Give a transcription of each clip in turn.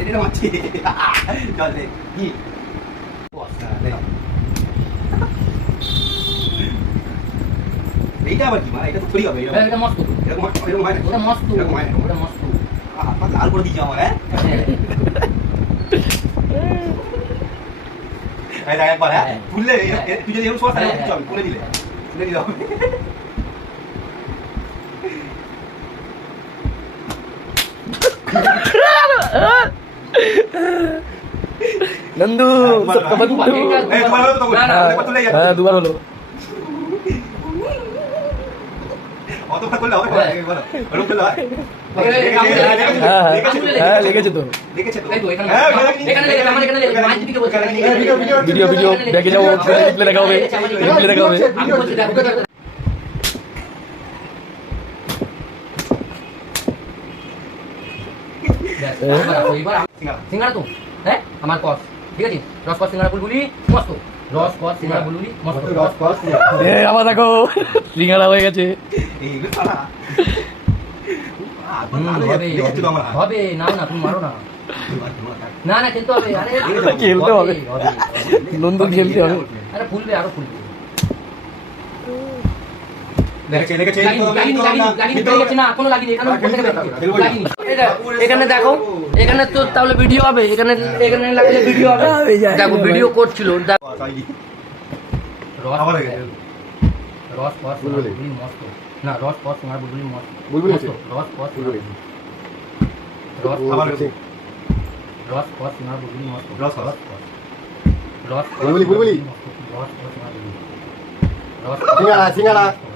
এটা মারছি চল রে কি এইটা আবার কি মানে এটা তো থরি হবে এটা এটা মস্ত এরকম এরকম হয়? না ওটা মস্ত এরকম হয় না ওটা মস্ত হাত লাল করে দিয়েছে আমার হ্যাঁ একবার হ্যাঁ হ্যাঁ। তুললে তুই যদি এরকম শোয়াস তাহলে হ্যাঁ, তুলে দিলে। তুলে দিলে হবে নন্দু দুবার সবকা হলো। বন্ধু এই, দুবার হলো তো না, না, একবার তুলে যাবে। হ্যাঁ দুবার হলো অতবার করলে হবে হ্যাঁ। বলো ওরকম করলে হয় এই, এই, লেগেছে, এই, এই, লেগেছে, হ্যাঁ লেগেছে, হ্যাঁ হ্যাঁ লেগেছে তো লেগেছে তো এই তো, এখানে- হ্যাঁ, এখানে লেগেছে, আমার এখানে লেগেছে, মায়ের দিকে বলছে, এখানে লেগেছে। ভিডিও, ভিডিও, ভিডিও ভিডিও ব্যাগে যাব রিপ্লে দেখা হবে রিপ্লে দেখা হবে। দেখো, দেখো, দেখো। সিঙ্গারা। তো হ্যাঁ? আমার কস ঠিক আছে? রস সিঙ্গারা বুলবুলি মস্ত। রস সিঙ্গারা বুলবুলি মস্ত। রস, আবার দেখো সিঙ্গারা হয়ে গেছে। হবে না না তুমি মারো না। না না খেলতে হবে আরে খেলতে হবে। নন্দন খেলতে হবে। আরে ফুলবে আরও ফুলবে। এখানে দেখো এখানে তো তাহলে ভিডিও হবে এখানে এখানে লাগলে ভিডিও হবে। দেখো ভিডিও করছিল না রস ফস তোমার বুলবুলি মস্ত। বুলবুলি রস ফস। বুলবুলি। রস আবার রস ফস তোমার বুলবুলি মস্ত। রস। রস ফস। রস বুলবুলি, বুলবুলি। রস ফস তোমার বুলবুলি। রস সিঙ্গারা, সিঙ্গারা,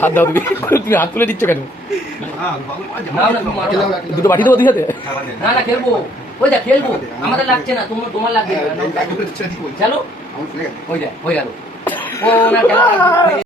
হাত দাও তুমি। তুমি হাত তুলে দিচ্ছ কেন? হ্যাঁ। দুটো বাটি দেবো দুই হাতে না না খেলব। ওই যা খেলব। আমাদের লাগছে না তোমার তোমার লাগবে ওই। চলো। ওই যা হয়ে গেল। Una cara.